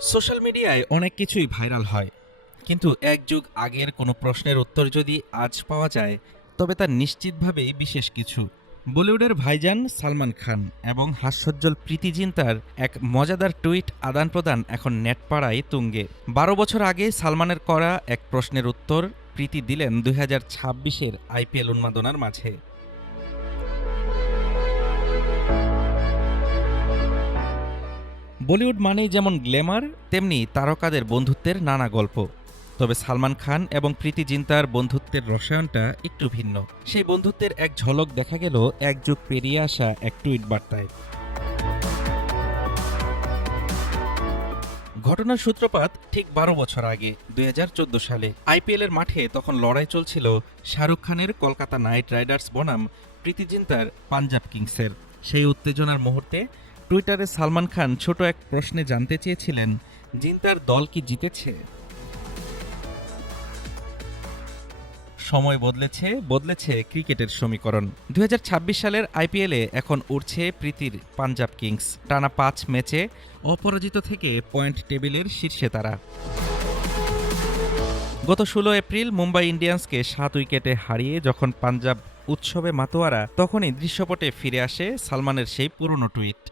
Social মিডিয়ায় অনেক কিছুই ভাইরাল হয়, কিন্তু এক যুগ আগের কোনো প্রশ্নের উত্তর যদি আজ পাওয়া যায়, তবে তা নিশ্চিতভাবেই বিশেষ কিছু। বলিউডের ভাইজান সালমান খান এবং হাস্যোজ্জ্বল প্রীতি জিন্তার এক মজাদার টুইট আদান প্রদান এখন নেটপাড়ায় তুঙ্গে। ১২ বছর আগে সালমানের করা এক প্রশ্নের উত্তর প্রীতি দিলেন ২০২৬-এর আইপিএল উন্মাদনার মাঝে। বলিউড মানেই যেমন গ্ল্যামার, তেমনি তারকাদের বন্ধুত্বের নানা গল্প। তবে সালমান খান এবং প্রীতি জিন্তার বন্ধুত্বের রসায়নটা একটু ভিন্ন। সেই বন্ধুত্বের এক ঝলক দেখা গেল এক যুগ পেরিয়ে আসা এক টুইট বার্তায়। ঘটনার সূত্রপাত ঠিক ১২ বছর আগে ২০১৪ সালে আইপিএলের মাঠে তখন লড়াই চলছিল শাহরুখ খানের কলকাতা নাইট রাইডার্স বনাম প্রীতি জিন্তার পাঞ্জাব কিংসের। সেই উত্তেজনার মুহূর্তে টুইটারে সালমান খান ছোট এক প্রশ্নে জানতে চেয়েছিলেন, জিন্তার দল কি জিতেছে? সময় বদলেছে ক্রিকেটের সমীকরণ। ২০২৬ সালের আইপিএলে এখন উঠছে প্রীতির পাঞ্জাব কিংস। টানা ৫ ম্যাচে অপরাজিত থেকে পয়েন্ট টেবিলের শীর্ষে তারা। গত ১৬ এপ্রিল মুম্বাই ইন্ডিয়ান্সকে ৭ উইকেটে হারিয়ে যখন পাঞ্জাব উৎসবে মাতোয়ারা, তখনই দৃশ্যপটে ফিরে আসে সালমানের সেই পুরনো টুইট।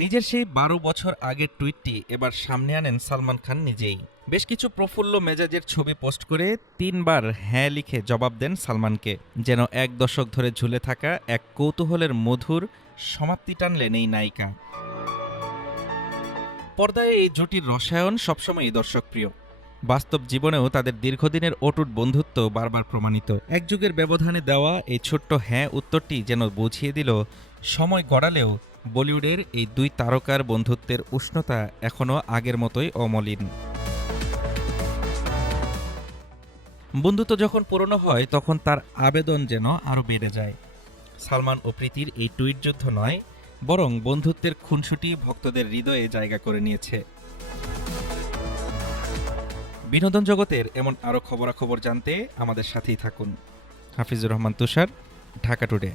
নিজের সেই ১২ বছর আগের টুইটটি এবার সামনে আনেন সালমান খান নিজেই। বেশ কিছু প্রফুল্ল মেজাজের ছবি পোস্ট করে ৩ বার হ্যাঁ লিখে জবাব দেন সালমানকে। যেন এক দশক ধরে ঝুলে থাকা এক কৌতূহলের মধুর সমাপ্তি টানলেন এই নায়িকা। পর্দায় এই জুটির রসায়ন সবসময়ই দর্শকপ্রিয়। বাস্তব জীবনেও তাদের দীর্ঘদিনের অটুট বন্ধুত্ব বারবার প্রমাণিত। এক যুগের ব্যবধানে দেওয়া এই ছোট্ট হ্যাঁ উত্তরটি যেন বুঝিয়ে দিল, সময় গড়ালেও বলিউডের এই দুই তারকার বন্ধুত্বের উষ্ণতা এখনও আগের মতোই অমলিন। বন্ধুত্ব যখন পুরনো হয়, তখন তার আবেদন যেন আরও বেড়ে যায়। সালমান ও প্রীতির এই টুইট যুদ্ধ নয়, বরং বন্ধুত্বের খুনসুটি ভক্তদের হৃদয়ে জায়গা করে নিয়েছে। বিনোদন জগতের এমন আরও খবরাখবর জানতে আমাদের সাথেই থাকুন। হাফিজুর রহমান তুষার, ঢাকা টুডে।